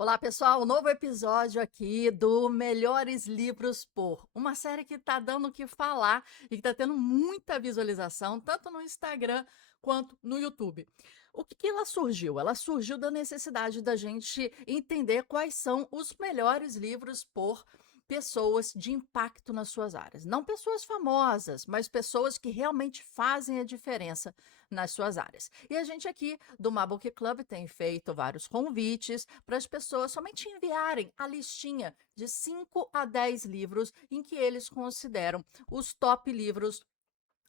Olá, pessoal, um novo episódio aqui do Melhores Livros por, uma série que está dando o que falar e que está tendo muita visualização, tanto no Instagram quanto no YouTube. O que ela surgiu? Ela surgiu da necessidade da gente entender quais são os melhores livros por pessoas de impacto nas suas áreas. Não pessoas famosas, mas pessoas que realmente fazem a diferença nas suas áreas. E a gente aqui do Mabook Club tem feito vários convites para as pessoas somente enviarem a listinha de 5 a 10 livros em que eles consideram os top livros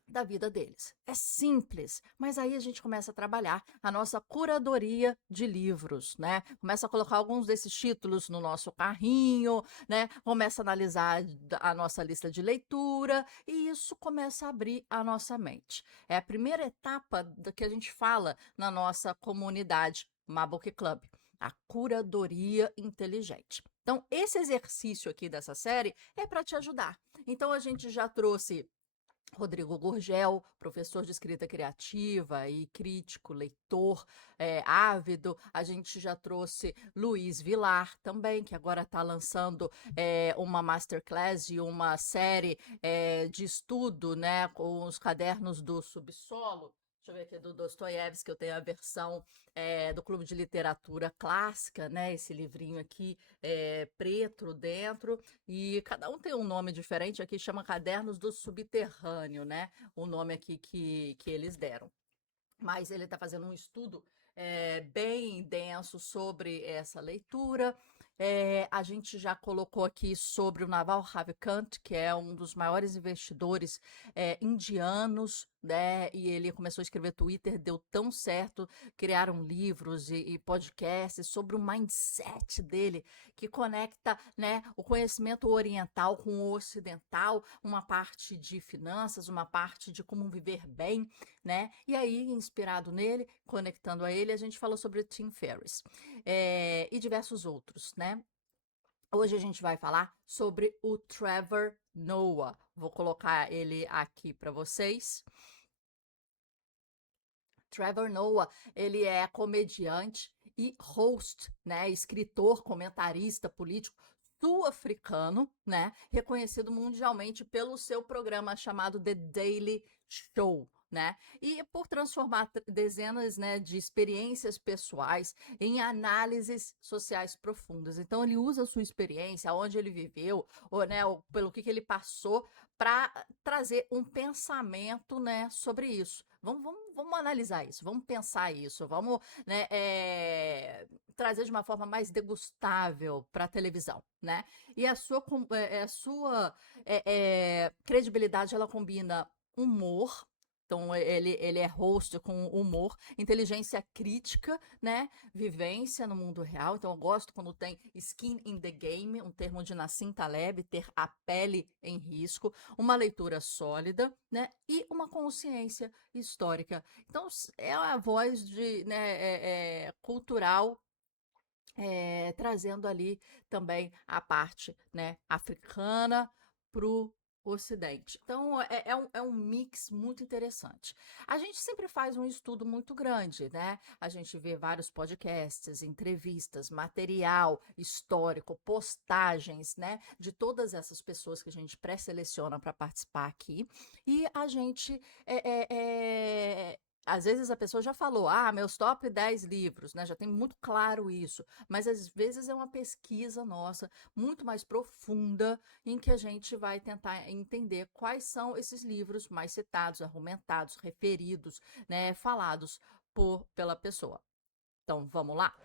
da vida deles. É simples, mas aí a gente começa a trabalhar a nossa curadoria de livros, né? Começa a colocar alguns desses títulos no nosso carrinho, né? Começa a analisar a nossa lista de leitura e isso começa a abrir a nossa mente. É a primeira etapa do que a gente fala na nossa comunidade Mabook Club, a curadoria inteligente. Então, esse exercício aqui dessa série é para te ajudar. Então, a gente já trouxe Rodrigo Gurgel, professor de escrita criativa e crítico, leitor, ávido. A gente já trouxe Luiz Vilar também, que agora está lançando uma masterclass e uma série de estudo, né, com os cadernos do subsolo. Deixa eu ver aqui, do Dostoiévski, eu tenho a versão do Clube de Literatura Clássica, né? Esse livrinho aqui preto dentro, e cada um tem um nome diferente, aqui chama Cadernos do Subterrâneo, né? O nome aqui que eles deram. Mas ele está fazendo um estudo bem denso sobre essa leitura. A gente já colocou aqui sobre o Naval Ravikant, que é um dos maiores investidores indianos, né? E ele começou a escrever Twitter, deu tão certo, criaram livros e podcasts sobre o mindset dele, que conecta, né, o conhecimento oriental com o ocidental, uma parte de finanças, uma parte de como viver bem, né? E aí, inspirado nele, conectando a ele, a gente falou sobre Tim Ferriss e diversos outros, né? Hoje a gente vai falar sobre o Trevor Noah. Vou colocar ele aqui para vocês. Trevor Noah, ele é comediante e host, né, escritor, comentarista político sul-africano, né, reconhecido mundialmente pelo seu programa chamado The Daily Show, né, e por transformar dezenas, né, de experiências pessoais em análises sociais profundas. Então ele usa a sua experiência, onde ele viveu, ou, né, ou pelo que ele passou, para trazer um pensamento, né, sobre isso. Vamos analisar isso, vamos pensar isso, vamos, né, trazer de uma forma mais degustável para a televisão, né? E a sua credibilidade, ela combina humor. Então, ele é host com humor, inteligência crítica, né? Vivência no mundo real. Então, eu gosto quando tem skin in the game, um termo de Nassim Taleb, ter a pele em risco, uma leitura sólida, né? E uma consciência histórica. Então, é a voz né, cultural, trazendo ali também a parte, né, africana para o Ocidente. Então, é um mix muito interessante. A gente sempre faz um estudo muito grande, né? A gente vê vários podcasts, entrevistas, material histórico, postagens, né? De todas essas pessoas que a gente pré-seleciona para participar aqui. E a gente às vezes a pessoa já falou, meus top 10 livros, né? Já tem muito claro isso, mas às vezes é uma pesquisa nossa muito mais profunda em que a gente vai tentar entender quais são esses livros mais citados, argumentados, referidos, né, falados pela pessoa. Então, vamos lá?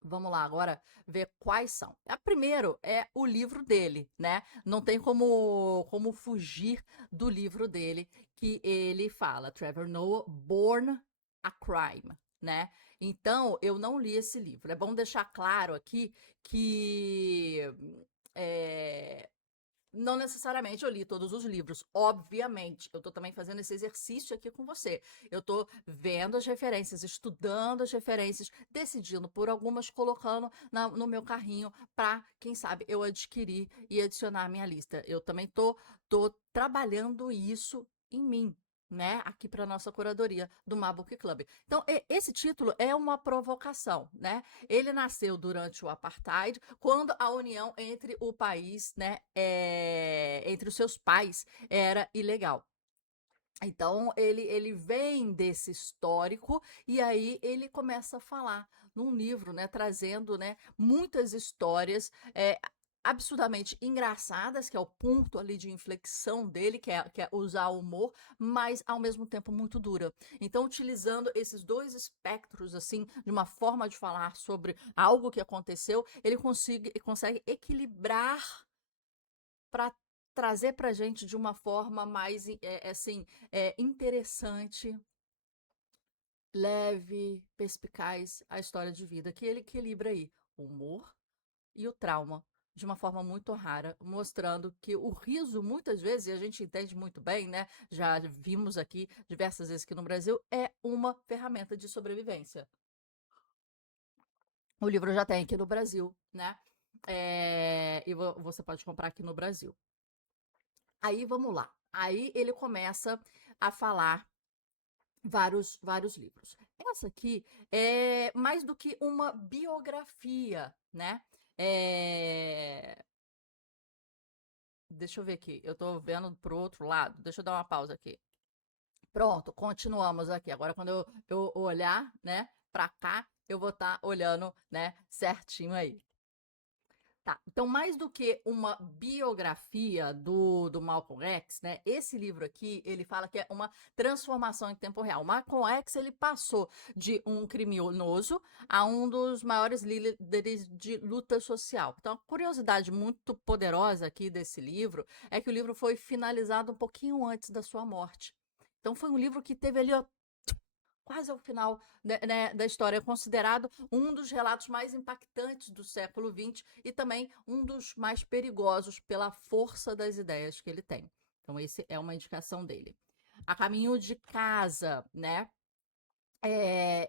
Vamos lá agora ver quais são. A primeiro é o livro dele, né? Não tem como fugir do livro dele, que ele fala, Trevor Noah, Born a Crime, né? Então, eu não li esse livro. É bom deixar claro aqui que é, não necessariamente eu li todos os livros, obviamente. Eu estou também fazendo esse exercício aqui com você. Eu estou vendo as referências, estudando as referências, decidindo por algumas, colocando no meu carrinho para, quem sabe, eu adquirir e adicionar à minha lista. Eu também tô trabalhando isso em mim. né, aqui para nossa curadoria do Mabook Club. Então, esse título é uma provocação, né? Ele nasceu durante o apartheid, quando a união entre o país, né, entre os seus pais era ilegal. Então, ele vem desse histórico e aí ele começa a falar num livro, né, trazendo, né, muitas histórias absurdamente engraçadas, que é o ponto ali de inflexão dele, que é usar o humor, mas ao mesmo tempo muito dura. Então, utilizando esses dois espectros, assim, de uma forma de falar sobre algo que aconteceu, ele consegue equilibrar para trazer para gente de uma forma mais assim interessante, leve, perspicaz a história de vida, que ele equilibra aí o humor e o trauma de uma forma muito rara, mostrando que o riso, muitas vezes, e a gente entende muito bem, né? Já vimos aqui diversas vezes que no Brasil, é uma ferramenta de sobrevivência. O livro já tem aqui no Brasil, né? E você pode comprar aqui no Brasil. Aí vamos lá. Aí ele começa a falar vários livros. Essa aqui é mais do que uma biografia, né? É, Deixa eu ver aqui. Eu tô vendo pro outro lado. Deixa eu dar uma pausa aqui. Pronto, continuamos aqui. Agora, quando eu olhar, né, pra cá, eu vou estar olhando, né, certinho aí. Tá, então mais do que uma biografia do Malcolm X, né? Esse livro aqui, ele fala que é uma transformação em tempo real. Malcolm X, ele passou de um criminoso a um dos maiores líderes de luta social. Então, a curiosidade muito poderosa aqui desse livro é que o livro foi finalizado um pouquinho antes da sua morte. Então, foi um livro que teve ali, ó, quase ao final, né, da história, é considerado um dos relatos mais impactantes do século XX e também um dos mais perigosos pela força das ideias que ele tem. Então, esse é uma indicação dele. A Caminho de Casa, né?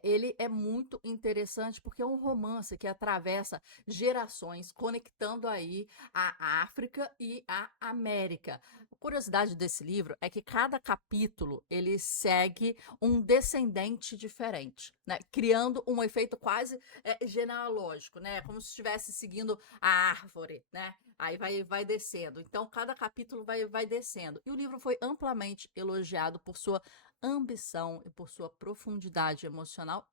Ele é muito interessante porque é um romance que atravessa gerações, conectando aí a África e a América. A curiosidade desse livro é que cada capítulo ele segue um descendente diferente, né? Criando um efeito quase genealógico, né? Como se estivesse seguindo a árvore, né? Aí vai descendo. Então, cada capítulo vai descendo. E o livro foi amplamente elogiado por sua ambição e por sua profundidade emocional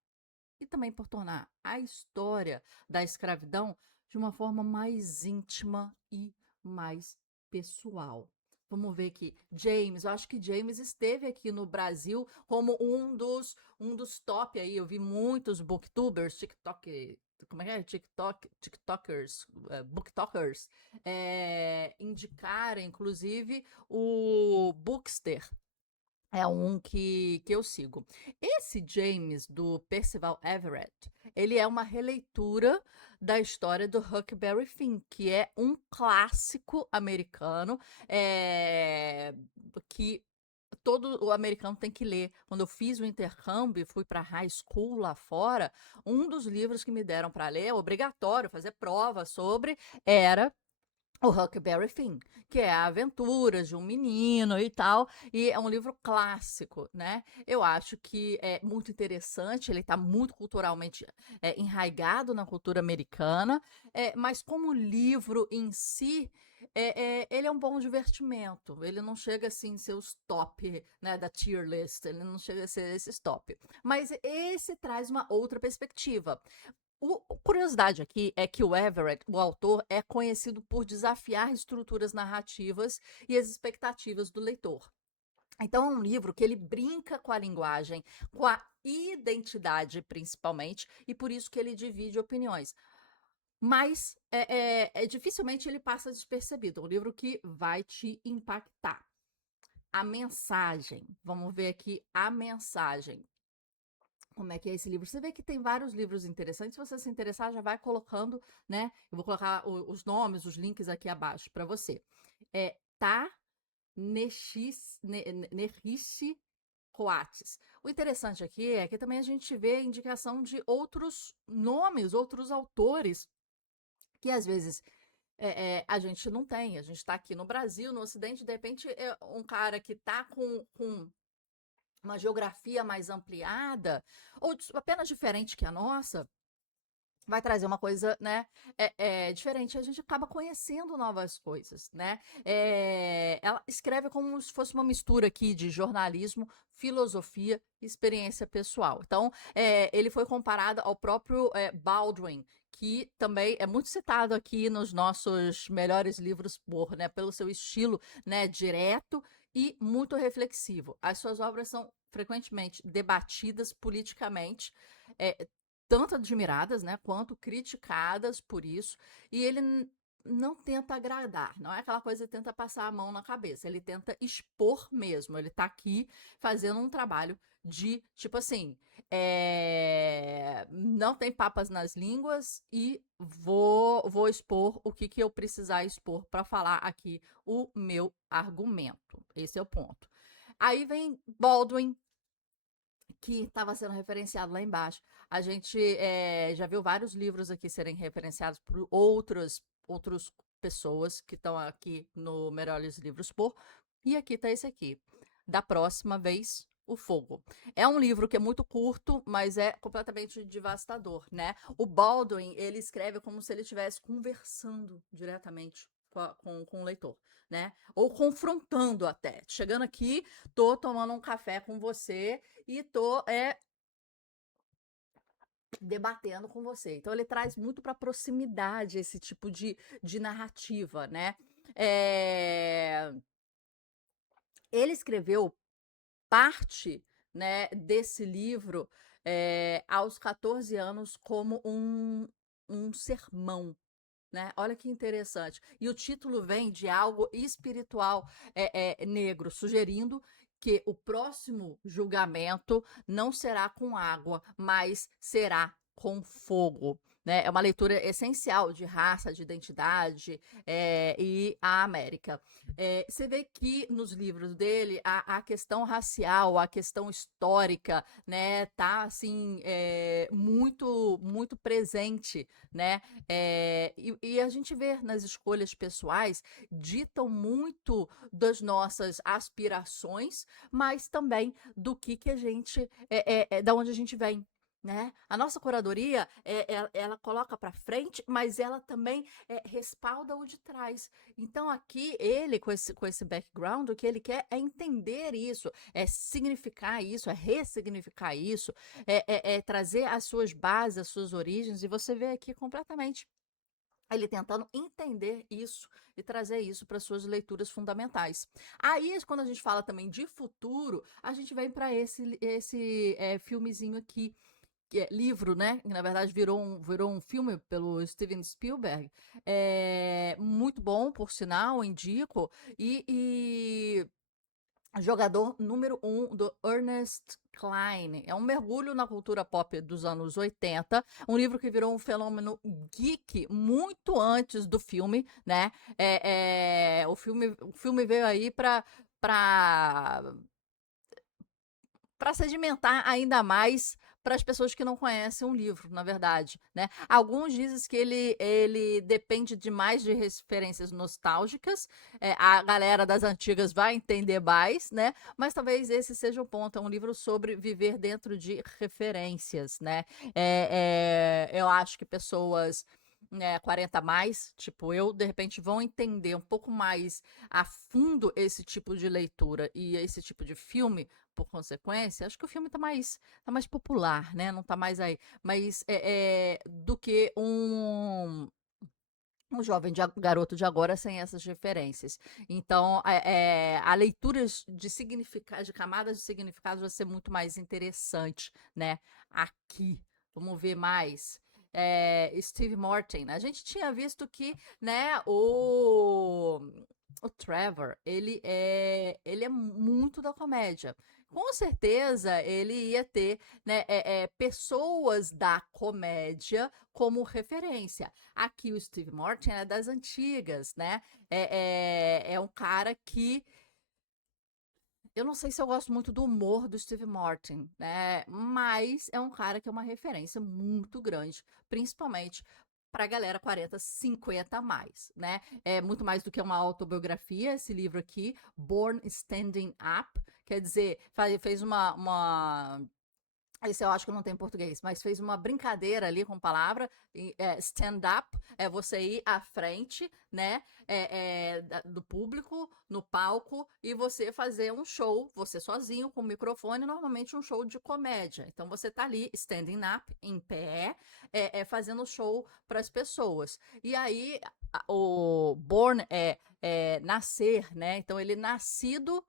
e também por tornar a história da escravidão de uma forma mais íntima e mais pessoal. Vamos ver aqui. James, eu acho que James esteve aqui no Brasil como um dos top aí. Eu vi muitos booktubers, TikTok, como é que é? TikTokers, booktokers, indicarem, inclusive, o Bookster, é um que eu sigo. Esse James, do Percival Everett, ele é uma releitura da história do Huckleberry Finn, que é um clássico americano, que todo o americano tem que ler. Quando eu fiz o intercâmbio e fui para high school lá fora, um dos livros que me deram para ler, obrigatório, fazer prova sobre, era o Huckleberry Finn, que é a aventura de um menino e tal, e é um livro clássico, né? Eu acho que é muito interessante, ele está muito culturalmente enraizado na cultura americana, mas como livro em si, ele é um bom divertimento, ele não chega assim a ser os top, né, da tier list, ele não chega a ser esses top, mas esse traz uma outra perspectiva. Curiosidade aqui é que o Everett, o autor, é conhecido por desafiar estruturas narrativas e as expectativas do leitor. Então, é um livro que ele brinca com a linguagem, com a identidade, principalmente, e por isso que ele divide opiniões. Mas dificilmente ele passa despercebido. É um livro que vai te impactar. A mensagem. Vamos ver aqui a mensagem. Como é que é esse livro? Você vê que tem vários livros interessantes. Se você se interessar, já vai colocando, né? Eu vou colocar os nomes, os links aqui abaixo para você. Tá Nerishi Coates. O interessante aqui é que também a gente vê a indicação de outros nomes, outros autores, que às vezes a gente não tem. A gente está aqui no Brasil, no Ocidente, de repente é um cara que está com uma geografia mais ampliada, ou apenas diferente que a nossa, vai trazer uma coisa, né, diferente. A gente acaba conhecendo novas coisas, né? Ela escreve como se fosse uma mistura aqui de jornalismo, filosofia e experiência pessoal. Então, ele foi comparado ao próprio Baldwin, que também é muito citado aqui nos nossos melhores livros por, né, pelo seu estilo, né, direto e muito reflexivo. As suas obras são frequentemente debatidas politicamente, é, tanto admiradas, né, quanto criticadas por isso, e ele não tenta agradar, não é aquela coisa que tenta passar a mão na cabeça, ele tenta expor mesmo, ele tá aqui fazendo um trabalho de, tipo assim, não tem papas nas línguas e vou expor o que eu precisar expor para falar aqui o meu argumento. Esse é o ponto. Aí vem Baldwin, que estava sendo referenciado lá embaixo. A gente já viu vários livros aqui serem referenciados por outras pessoas que estão aqui no Melhores Livros por. E aqui está esse aqui. Da próxima vez, o fogo. É um livro que é muito curto, mas é completamente devastador, né? O Baldwin, ele escreve como se ele estivesse conversando diretamente com o leitor, né? Ou confrontando até. Chegando aqui, tô tomando um café com você e tô debatendo com você. Então ele traz muito para proximidade esse tipo de narrativa, né? É, ele escreveu parte, né, desse livro aos 14 anos como um sermão. Né? Olha que interessante. E o título vem de algo espiritual negro, sugerindo que o próximo julgamento não será com água, mas será com fogo. Né? É uma leitura essencial de raça, de identidade e a América. Você vê que nos livros dele a questão racial, a questão histórica, né, tá assim muito muito presente, né? E a gente vê nas escolhas pessoais ditam muito das nossas aspirações, mas também do que a gente da onde a gente vem. Né? A nossa curadoria ela coloca para frente, mas ela também respalda o de trás. Então aqui ele com esse background, o que ele quer é entender isso, é significar isso, é ressignificar isso, trazer as suas bases, as suas origens, e você vê aqui completamente ele tentando entender isso e trazer isso para suas leituras fundamentais. Aí, quando a gente fala também de futuro, a gente vem para esse filmezinho aqui, que é livro, né? Que na verdade virou um filme pelo Steven Spielberg. Muito bom, por sinal, indico. E jogador número 1 do Ernest Cline. É um mergulho na cultura pop dos anos 80, um livro que virou um fenômeno geek muito antes do filme, né? O filme veio aí para sedimentar ainda mais para as pessoas que não conhecem o livro, na verdade, né? Alguns dizem que ele depende demais de referências nostálgicas, a galera das antigas vai entender mais, né? Mas talvez esse seja o ponto, é um livro sobre viver dentro de referências, né? Eu acho que pessoas 40 a mais, tipo eu, de repente vão entender um pouco mais a fundo esse tipo de leitura e esse tipo de filme, por consequência, acho que o filme tá mais popular, né? Não tá mais aí. Mas do que um jovem garoto de agora sem essas referências. Então, a leitura de camadas de significados vai ser muito mais interessante, né? Aqui. Vamos ver mais. Steve Martin. A gente tinha visto que, né, o Trevor, ele é muito da comédia. Com certeza ele ia ter, né, pessoas da comédia como referência. Aqui o Steve Martin é das antigas, né? É um cara que eu não sei se eu gosto muito do humor do Steve Martin, né? Mas é um cara que é uma referência muito grande, principalmente para a galera 40, 50 a mais, né? É muito mais do que uma autobiografia, esse livro aqui, Born Standing Up, quer dizer, fez uma esse eu acho que não tem em português, mas fez uma brincadeira ali com palavra. Stand-up é você ir à frente, né, do público, no palco, e você fazer um show, você sozinho, com o microfone, normalmente um show de comédia. Então você tá ali, standing up, em pé, fazendo show para as pessoas. E aí, o born é nascer, né? Então ele nascido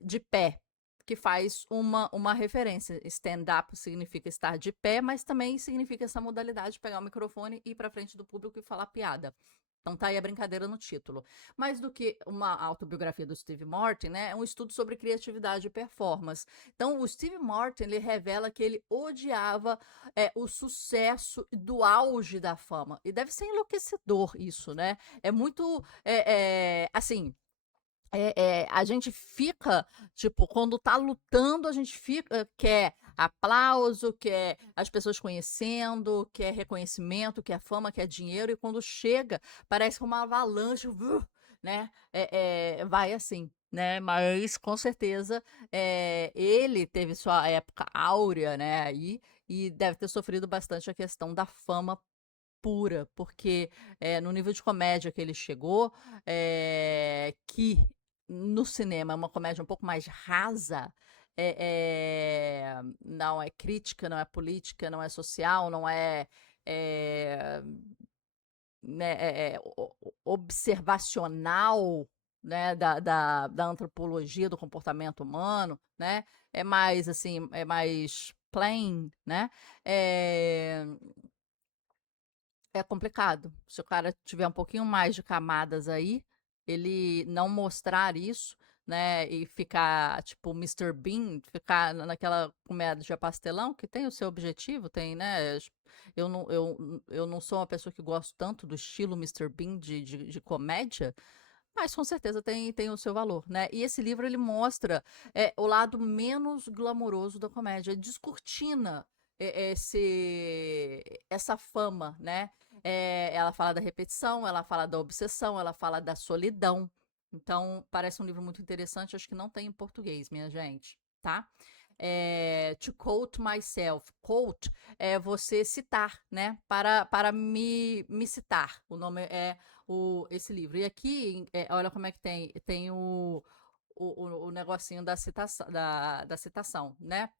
de pé, que faz uma referência. Stand-up significa estar de pé, mas também significa essa modalidade de pegar o microfone, ir para frente do público e falar piada. Então tá aí a brincadeira no título. Mais do que uma autobiografia do Steve Martin, né, é um estudo sobre criatividade e performance. Então o Steve Martin, ele revela que ele odiava o sucesso do auge da fama. E deve ser enlouquecedor isso, né? É muito, assim, a gente fica, tipo, quando tá lutando, a gente fica, quer aplauso, quer as pessoas conhecendo, quer reconhecimento, quer fama, quer dinheiro, e quando chega, parece que uma avalanche, né? Vai assim, né? Mas com certeza ele teve sua época áurea, né? Aí, e deve ter sofrido bastante a questão da fama pura, porque no nível de comédia que ele chegou, que no cinema é uma comédia um pouco mais rasa, não é crítica, não é política, não é social, não é, né, observacional, né, da antropologia do comportamento humano, né? É mais assim, é mais plain, né? É, é complicado. Se o cara tiver um pouquinho mais de camadas aí, ele não mostrar isso, né, e ficar tipo Mr. Bean, ficar naquela comédia pastelão, que tem o seu objetivo, tem, né? Eu não sou uma pessoa que gosto tanto do estilo Mr. Bean de comédia, mas com certeza tem o seu valor, né? E esse livro ele mostra o lado menos glamouroso da comédia, descortina essa fama, né? Ela fala da repetição, ela fala da obsessão, ela fala da solidão. Então, parece um livro muito interessante, acho que não tem em português, minha gente, tá? To quote myself. Quote é você citar, né? Para me citar. O nome é esse livro. E aqui, olha como é que tem o negocinho da citação, né?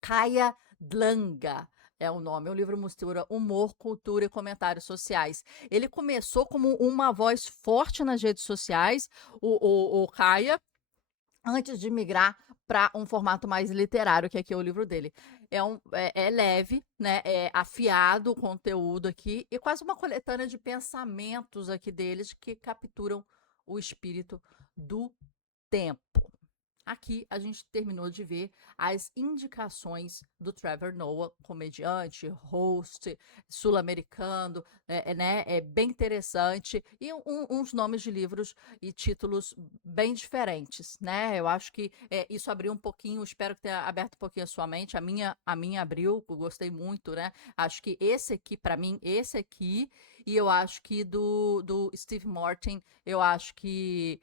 Kaya Dlanga é o nome. O livro mistura humor, cultura e comentários sociais. Ele começou como uma voz forte nas redes sociais, o Kaya, antes de migrar para um formato mais literário, que aqui é o livro dele. É leve, né? É afiado o conteúdo aqui, e quase uma coletânea de pensamentos aqui deles que capturam o espírito do tempo. Aqui a gente terminou de ver as indicações do Trevor Noah, comediante, host, sul-americano, né? É bem interessante, e uns nomes de livros e títulos bem diferentes, né? Eu acho que isso abriu um pouquinho, espero que tenha aberto um pouquinho a sua mente. A minha abriu, eu gostei muito, né? Acho que esse aqui, para mim, esse aqui, e eu acho que do Steve Martin, eu acho que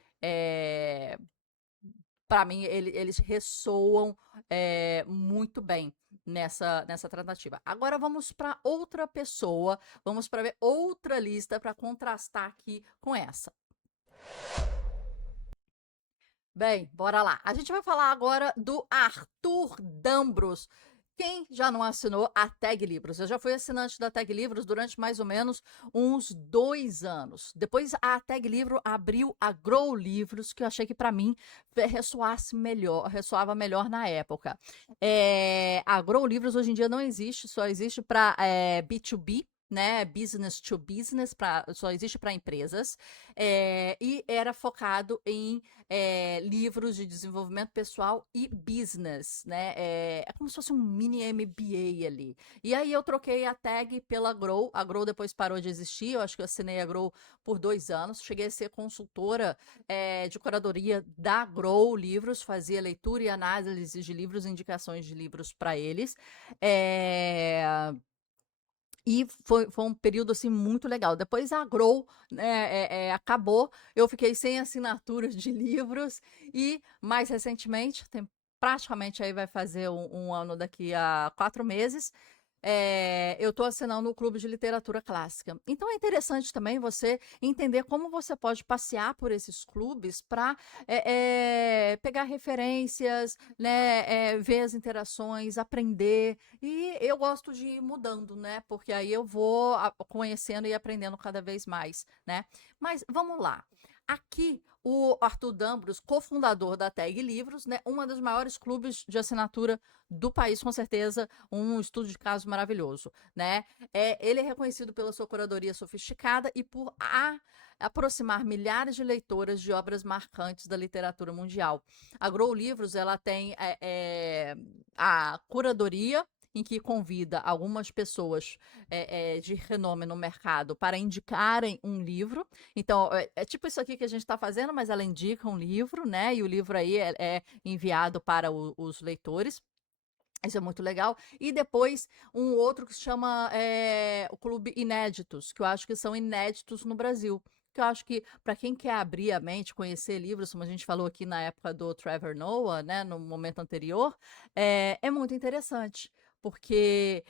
para mim, eles ressoam muito bem nessa tratativa. Agora vamos para outra pessoa, vamos para ver outra lista para contrastar aqui com essa. Bem, bora lá. A gente vai falar agora do Arthur Dambros. Quem já não assinou a Tag Livros? Eu já fui assinante da Tag Livros durante mais ou menos uns 2 anos. Depois a Tag Livro abriu a Grow Livros, que eu achei que para mim ressoava melhor na época. A Grow Livros hoje em dia não existe, só existe para B2B, né, business to business, só existe para empresas, e era focado em livros de desenvolvimento pessoal e business, né? É como se fosse um mini MBA ali. E aí eu troquei a tag pela Grow. A Grow depois parou de existir. Eu acho que eu assinei a Grow por 2 anos. Cheguei a ser consultora de curadoria da Grow Livros, fazia leitura e análise de livros, indicações de livros para eles. E foi um período, assim, muito legal. Depois a Grow, né, acabou, eu fiquei sem assinaturas de livros e, mais recentemente, tem praticamente aí vai fazer um ano daqui a 4 meses, eu estou assinando o Clube de Literatura Clássica. Então é interessante também você entender como você pode passear por esses clubes para pegar referências, né, ver as interações, aprender. E eu gosto de ir mudando, né? Porque aí eu vou conhecendo e aprendendo cada vez mais, né? Mas vamos lá. Aqui, o Arthur Dambros, cofundador da Tag Livros, né? Uma dos maiores clubes de assinatura do país, com certeza, um estudo de caso maravilhoso, né? Ele é reconhecido pela sua curadoria sofisticada e por aproximar milhares de leitoras de obras marcantes da literatura mundial. A Grow Livros, ela tem a curadoria em que convida algumas pessoas de renome no mercado para indicarem um livro. Então, é tipo isso aqui que a gente está fazendo, mas ela indica um livro, né? E o livro aí é enviado para os leitores. Isso é muito legal. E depois um outro que se chama o Clube Inéditos, que eu acho que são inéditos no Brasil. Que eu acho que, para quem quer abrir a mente, conhecer livros, como a gente falou aqui na época do Trevor Noah, né, no momento anterior, é muito interessante. Porque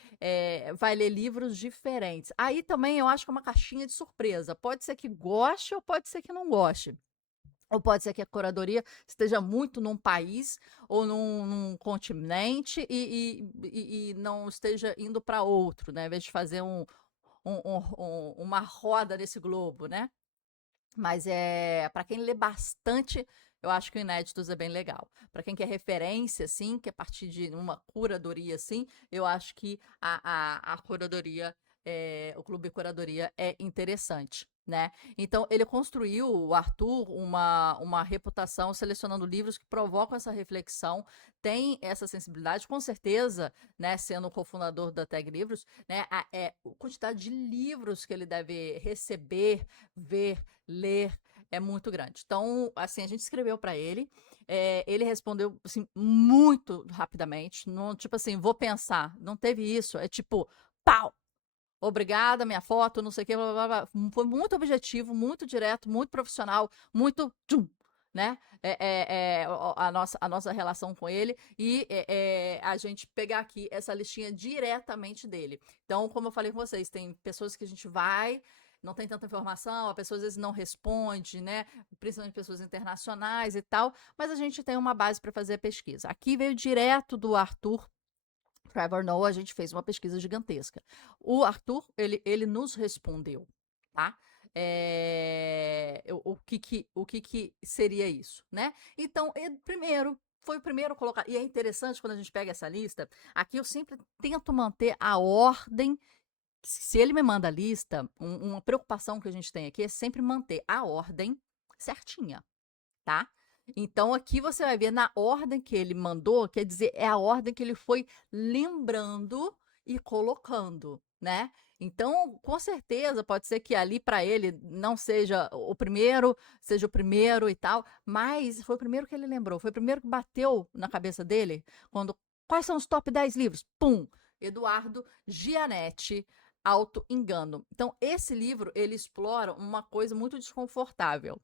vai ler livros diferentes. Aí também eu acho que é uma caixinha de surpresa. Pode ser que goste ou pode ser que não goste. Ou pode ser que a curadoria esteja muito num país ou num continente e não esteja indo para outro, né? Em vez de fazer uma roda nesse globo, né? Mas para quem lê bastante, eu acho que o Inéditos é bem legal. Para quem quer referência, assim, que é partir de uma curadoria, assim, eu acho que a curadoria, o Clube Curadoria é interessante, né? Então, ele construiu, o Arthur, uma reputação selecionando livros que provocam essa reflexão, tem essa sensibilidade, com certeza, né, sendo o cofundador da Tag Livros, né, a quantidade de livros que ele deve receber, ver, ler é muito grande. Então, assim, a gente escreveu para ele, ele respondeu assim, muito rapidamente, não, tipo assim, vou pensar, não teve isso, é tipo, pau, obrigada, minha foto, não sei o que, blá, blá, blá. Foi muito objetivo, muito direto, muito profissional, muito tchum, né? A nossa relação com ele e a gente pegar aqui essa listinha diretamente dele. Então, como eu falei com vocês, tem pessoas que a gente vai, não tem tanta informação, a pessoa às vezes não responde, né? Principalmente pessoas internacionais e tal, mas a gente tem uma base para fazer a pesquisa. Aqui veio direto do Arthur Trevor Noah, a gente fez uma pesquisa gigantesca. O Arthur, ele nos respondeu, tá? O que seria isso, né? Então, primeiro, foi o primeiro colocar. E é interessante quando a gente pega essa lista. Aqui eu sempre tento manter a ordem. Se ele me manda a lista, uma preocupação que a gente tem aqui é sempre manter a ordem certinha, tá? Então aqui você vai ver na ordem que ele mandou, quer dizer, é a ordem que ele foi lembrando e colocando, né? Então, com certeza, pode ser que ali para ele não seja o primeiro, seja o primeiro e tal, mas foi o primeiro que ele lembrou, foi o primeiro que bateu na cabeça dele quando quais são os top 10 livros? Pum! Eduardo Gianetti, Auto Engano. Então, esse livro ele explora uma coisa muito desconfortável.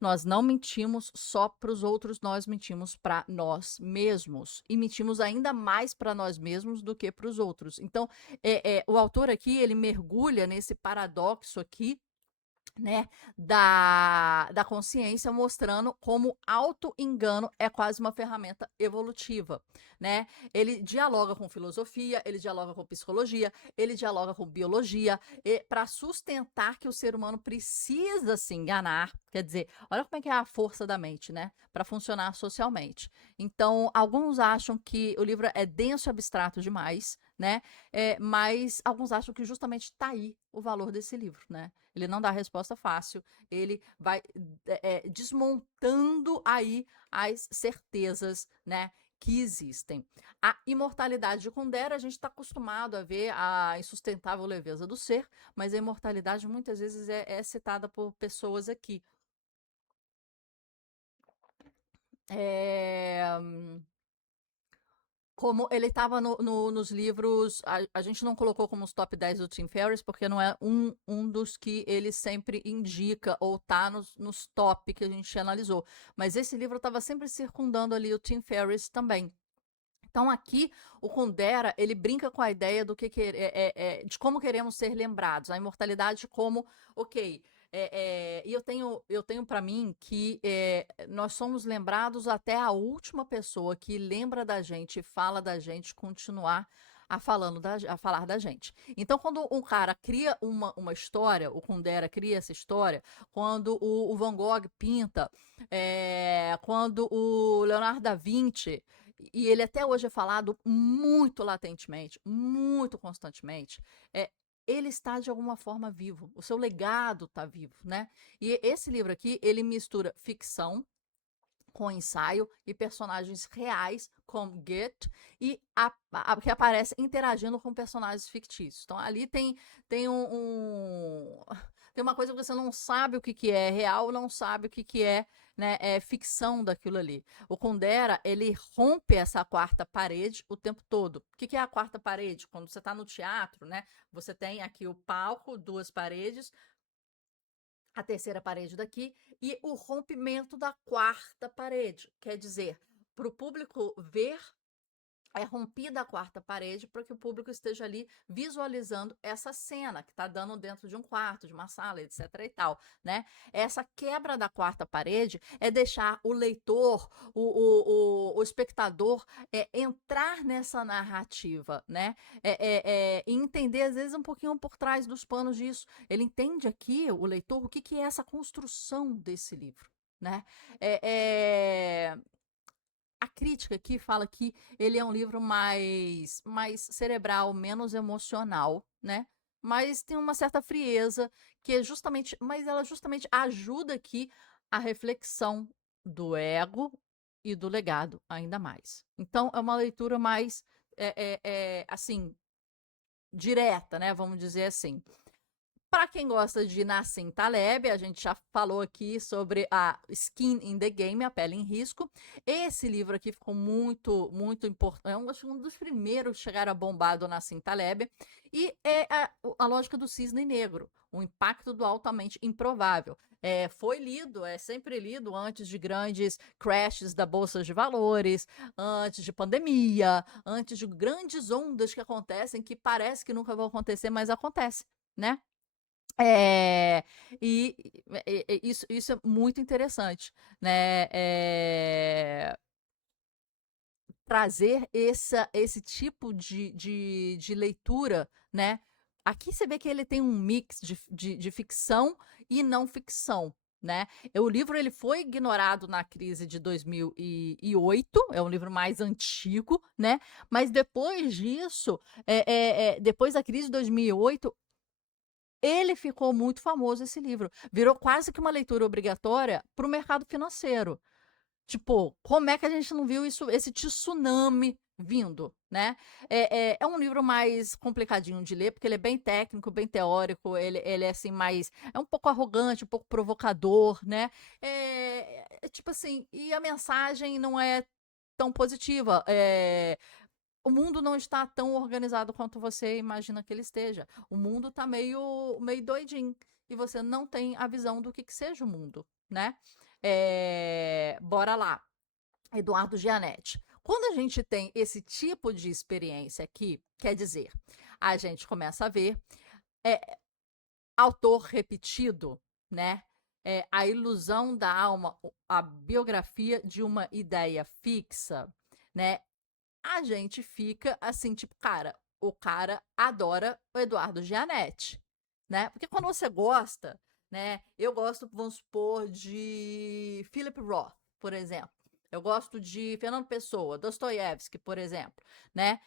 Nós não mentimos só para os outros, nós mentimos para nós mesmos. E mentimos ainda mais para nós mesmos do que para os outros. Então, o autor aqui, ele mergulha nesse paradoxo aqui, né, da consciência, mostrando como auto-engano é quase uma ferramenta evolutiva, né? Ele dialoga com filosofia, ele dialoga com psicologia, ele dialoga com biologia, para sustentar que o ser humano precisa se enganar. Quer dizer, olha como é que é a força da mente, né? Para funcionar socialmente. Então, alguns acham que o livro é denso e abstrato demais, né? Mas alguns acham que justamente está aí o valor desse livro, né? Ele não dá resposta fácil, ele vai desmontando aí as certezas, né, que existem. A imortalidade de Kundera, a gente está acostumado a ver a insustentável leveza do ser, mas a imortalidade muitas vezes é citada por pessoas aqui. É, como ele estava nos livros, a gente não colocou como os top 10 do Tim Ferriss, porque não é um dos que ele sempre indica ou tá nos top que a gente analisou. Mas esse livro estava sempre circundando ali o Tim Ferriss também. Então aqui o Kundera ele brinca com a ideia do de como queremos ser lembrados, a imortalidade como, ok, e eu tenho para mim que nós somos lembrados até a última pessoa que lembra da gente e fala da gente continuar a falar da gente. Então, quando um cara cria uma história, o Kundera cria essa história, quando o Van Gogh pinta, quando o Leonardo da Vinci e ele até hoje é falado muito latentemente, muito constantemente, ele está de alguma forma vivo, o seu legado está vivo, né? E esse livro aqui, ele mistura ficção com ensaio e personagens reais, como Goethe, e que aparece interagindo com personagens fictícios. Então ali tem tem uma coisa que você não sabe o que é real, não sabe o que é, né, ficção daquilo ali. O Kundera, ele rompe essa quarta parede o tempo todo. O que é a quarta parede? Quando você está no teatro, né, você tem aqui o palco, duas paredes, a terceira parede daqui e o rompimento da quarta parede. Quer dizer, para o público ver, é rompida a quarta parede para que o público esteja ali visualizando essa cena que está dando dentro de um quarto, de uma sala, etc. e tal, né? Essa quebra da quarta parede é deixar o leitor, o espectador entrar nessa narrativa, né? E entender, às vezes, um pouquinho por trás dos panos disso. Ele entende aqui, o leitor, o que é essa construção desse livro, né? É, é, a crítica aqui fala que ele é um livro mais cerebral, menos emocional, né? Mas tem uma certa frieza que é justamente, mas ela justamente ajuda aqui a reflexão do ego e do legado ainda mais. Então é uma leitura mais assim direta, né? Vamos dizer assim. Para quem gosta de Nassim Taleb, a gente já falou aqui sobre a Skin in the Game, a pele em risco. Esse livro aqui ficou muito importante. Um dos primeiros que chegaram a bombar do Nassim Taleb. E é a lógica do cisne negro, o impacto do altamente improvável. Foi lido, é sempre lido antes de grandes crashes da bolsa de valores, antes de pandemia, antes de grandes ondas que acontecem, que parece que nunca vão acontecer, mas acontece, né? É, isso é muito interessante, né? Trazer esse tipo de leitura, né? Aqui você vê que ele tem um mix de ficção e não ficção, né? O livro ele foi ignorado na crise de 2008, é um livro mais antigo, né? Mas depois disso, depois da crise de 2008, ele ficou muito famoso, esse livro. Virou quase que uma leitura obrigatória para o mercado financeiro. Tipo, como é que a gente não viu isso, esse tsunami vindo, né? É um livro mais complicadinho de ler, porque ele é bem técnico, bem teórico, ele é assim mais, é um pouco arrogante, um pouco provocador, né? Tipo assim, e a mensagem não é tão positiva. O mundo não está tão organizado quanto você imagina que ele esteja. O mundo está meio doidinho. E você não tem a visão do que seja o mundo, né? Bora lá. Eduardo Gianetti. Quando a gente tem esse tipo de experiência aqui, quer dizer, a gente começa a ver autor repetido, né? A ilusão da alma, a biografia de uma ideia fixa, né? A gente fica assim, tipo, cara, o cara adora o Eduardo Gianetti, né? Porque quando você gosta, né? Eu gosto, vamos supor, de Philip Roth, por exemplo. Eu gosto de Fernando Pessoa, Dostoiévski, por exemplo, né?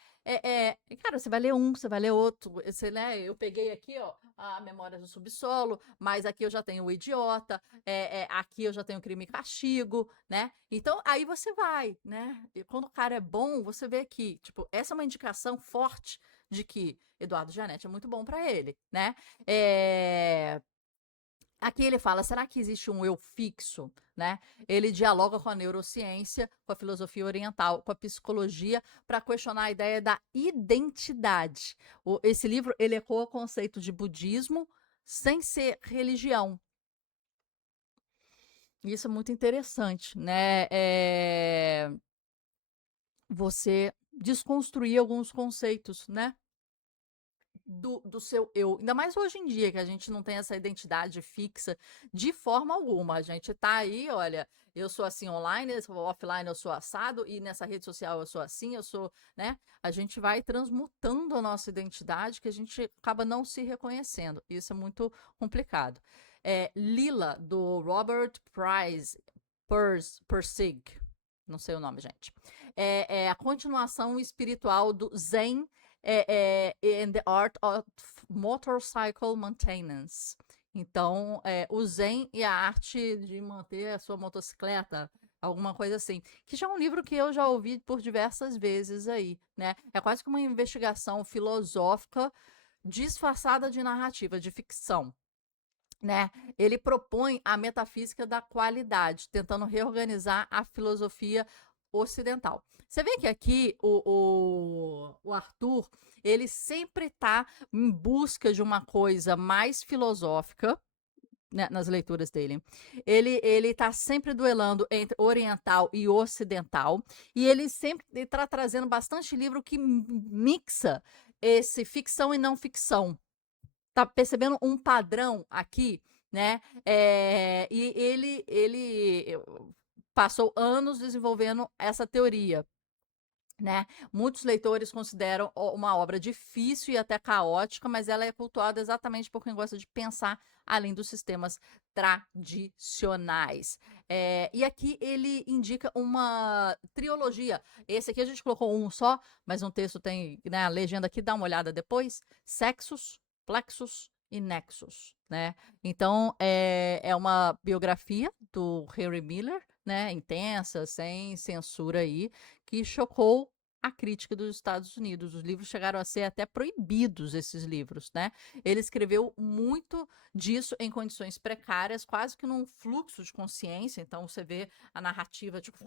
Cara, você vai ler um, você vai ler outro. Você, né, eu peguei aqui, ó, a Memória do Subsolo, mas aqui eu já tenho o Idiota, aqui eu já tenho Crime e Castigo, né? Então, aí você vai, né? E quando o cara é bom, você vê aqui, tipo, essa é uma indicação forte de que Eduardo Gianetti é muito bom para ele, né? Aqui ele fala, será que existe um eu fixo, né? Ele dialoga com a neurociência, com a filosofia oriental, com a psicologia, para questionar a ideia da identidade. Esse livro, ele ecoa o conceito de budismo sem ser religião. Isso é muito interessante, né? Você desconstruir alguns conceitos, né? Do seu eu. Ainda mais hoje em dia, que a gente não tem essa identidade fixa de forma alguma. A gente tá aí, olha, eu sou assim online, offline eu sou assado, e nessa rede social eu sou assim, eu sou, né? A gente vai transmutando a nossa identidade, que a gente acaba não se reconhecendo. Isso é muito complicado. Lila, do Robert Pirsig. Não sei o nome, gente. É a continuação espiritual do Zen in the Art of Motorcycle Maintenance. Então, o Zen e a arte de manter a sua motocicleta, alguma coisa assim. Que já é um livro que eu já ouvi por diversas vezes aí, né? É quase que uma investigação filosófica disfarçada de narrativa, de ficção. Né? Ele propõe a metafísica da qualidade, tentando reorganizar a filosofia ocidental. Você vê que aqui o Arthur, ele sempre está em busca de uma coisa mais filosófica, né, nas leituras dele. Ele está sempre duelando entre oriental e ocidental, e ele sempre está trazendo bastante livro que mixa esse ficção e não ficção. Tá percebendo um padrão aqui, né? E ele passou anos desenvolvendo essa teoria, né? Muitos leitores consideram uma obra difícil e até caótica, mas ela é cultuada exatamente por quem gosta de pensar além dos sistemas tradicionais. E aqui ele indica uma trilogia. Esse aqui a gente colocou um só, mas no texto tem, né, a legenda aqui, dá uma olhada depois. Sexus, Plexus e Nexus, né? Então, é uma biografia do Henry Miller, né? Intensa, sem censura aí, que chocou a crítica dos Estados Unidos. Os livros chegaram a ser até proibidos, esses livros, né? Ele escreveu muito disso em condições precárias, quase que num fluxo de consciência. Então, você vê a narrativa, tipo,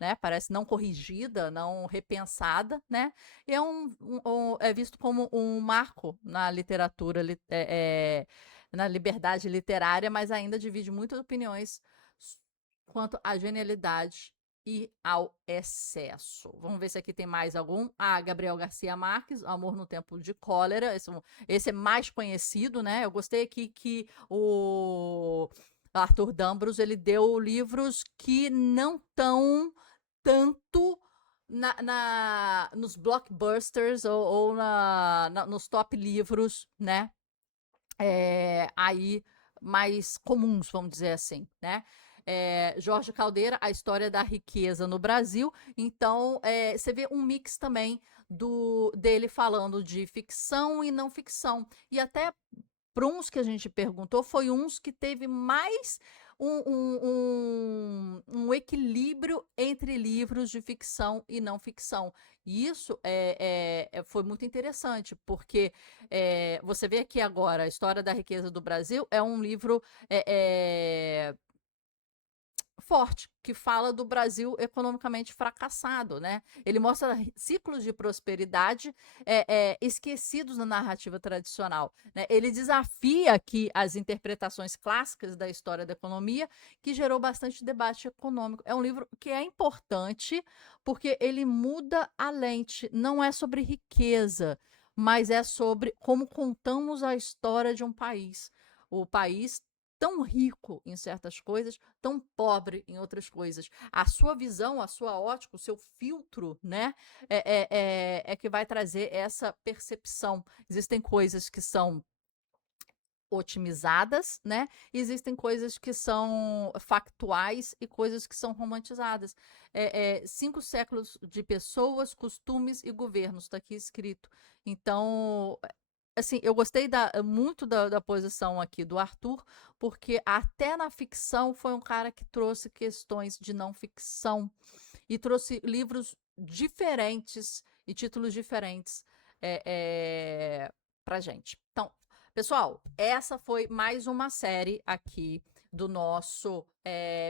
né? Parece não corrigida, não repensada, né? E é visto como um marco na literatura, na liberdade literária, mas ainda divide muitas opiniões quanto à genialidade e ao excesso. Vamos ver se aqui tem mais algum. Gabriel Garcia Marques, Amor no Tempo de Cólera. Esse é mais conhecido, né? Eu gostei aqui que o Arthur Dambros, ele deu livros que não estão tanto nos blockbusters ou nos top livros, né? Aí mais comuns, vamos dizer assim, né? Jorge Caldeira, A História da Riqueza no Brasil. Então, você vê um mix também dele falando de ficção e não ficção. E até para uns que a gente perguntou, foi uns que teve mais um equilíbrio entre livros de ficção e não ficção. E isso foi muito interessante, porque você vê aqui agora, A História da Riqueza do Brasil é um livro forte, que fala do Brasil economicamente fracassado, né? Ele mostra ciclos de prosperidade esquecidos na narrativa tradicional, né? Ele desafia aqui as interpretações clássicas da história da economia, que gerou bastante debate econômico. É um livro que é importante porque ele muda a lente, não é sobre riqueza, mas é sobre como contamos a história de um país. O país tão rico em certas coisas, tão pobre em outras coisas. A sua visão, a sua ótica, o seu filtro, né, é que vai trazer essa percepção. Existem coisas que são otimizadas, né? E existem coisas que são factuais e coisas que são romantizadas. 5 séculos de pessoas, costumes e governos, está aqui escrito. Então, assim, eu gostei muito da posição aqui do Arthur, porque até na ficção foi um cara que trouxe questões de não ficção e trouxe livros diferentes e títulos diferentes para gente. Então, Pessoal, essa foi mais uma série aqui do nosso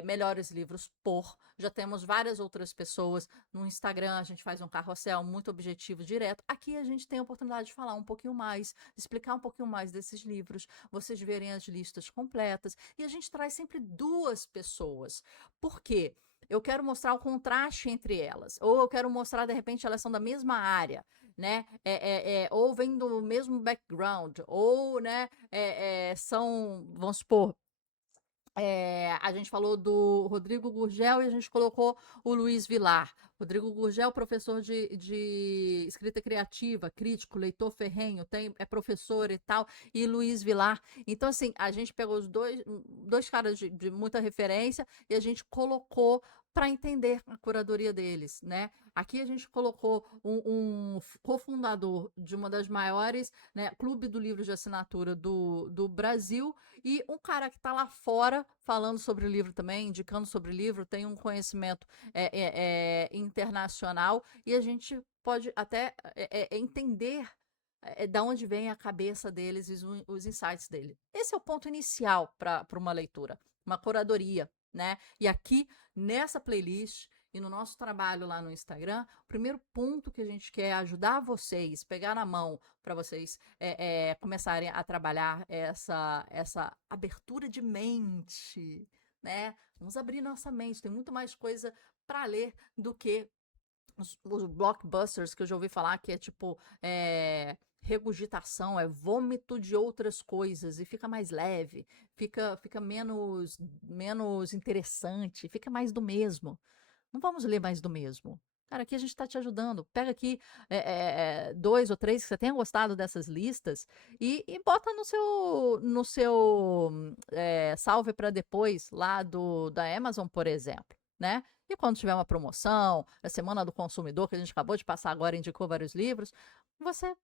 Melhores Livros por. Já temos várias outras pessoas no Instagram, a gente faz um carrossel muito objetivo, direto. Aqui a gente tem a oportunidade de falar um pouquinho mais, explicar um pouquinho mais desses livros, vocês verem as listas completas. E a gente traz sempre duas pessoas. Por quê? Eu quero mostrar o contraste entre elas, ou eu quero mostrar, de repente, elas são da mesma área, né? Ou vêm do mesmo background, ou, né, são, vamos supor, a gente falou do Rodrigo Gurgel e a gente colocou o Luiz Vilar. Rodrigo Gurgel, professor de escrita criativa, crítico, leitor ferrenho, é professor e tal, e Luiz Vilar. Então, assim, a gente pegou os dois caras de muita referência e a gente colocou para entender a curadoria deles, né? Aqui a gente colocou um cofundador de uma das maiores, né, clube do livro de assinatura do Brasil, e um cara que está lá fora falando sobre o livro também, indicando sobre o livro, tem um conhecimento internacional, e a gente pode até entender da onde vem a cabeça deles e os insights dele. Esse é o ponto inicial para uma leitura, uma curadoria, né? E aqui, nessa playlist e no nosso trabalho lá no Instagram, o primeiro ponto que a gente quer é ajudar vocês, pegar na mão para vocês começarem a trabalhar essa abertura de mente, né? Vamos abrir nossa mente, tem muito mais coisa para ler do que os blockbusters que eu já ouvi falar, que é tipo regurgitação, é vômito de outras coisas, e fica mais leve, fica menos interessante, fica mais do mesmo. Não vamos ler mais do mesmo. Cara, aqui a gente está te ajudando. Pega aqui dois ou três que você tenha gostado dessas listas e bota no seu salve para depois lá da Amazon, por exemplo, né? E quando tiver uma promoção, a Semana do Consumidor, que a gente acabou de passar agora, indicou vários livros, você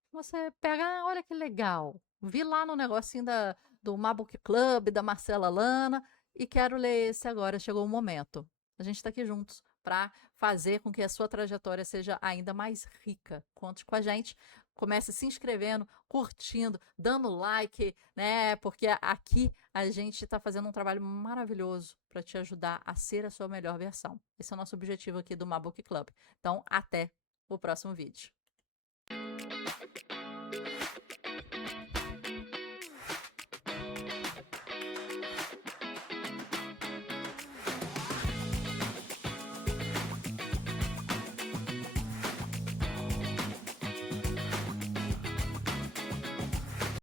pega, olha que legal. Vi lá no negocinho do Mabook Club, da Marcela Lana, e quero ler esse agora, chegou o momento. A gente está aqui juntos para fazer com que a sua trajetória seja ainda mais rica. Conte com a gente. Comece se inscrevendo, curtindo, dando like, né? Porque aqui a gente está fazendo um trabalho maravilhoso para te ajudar a ser a sua melhor versão. Esse é o nosso objetivo aqui do Mabook Club. Então, até o próximo vídeo.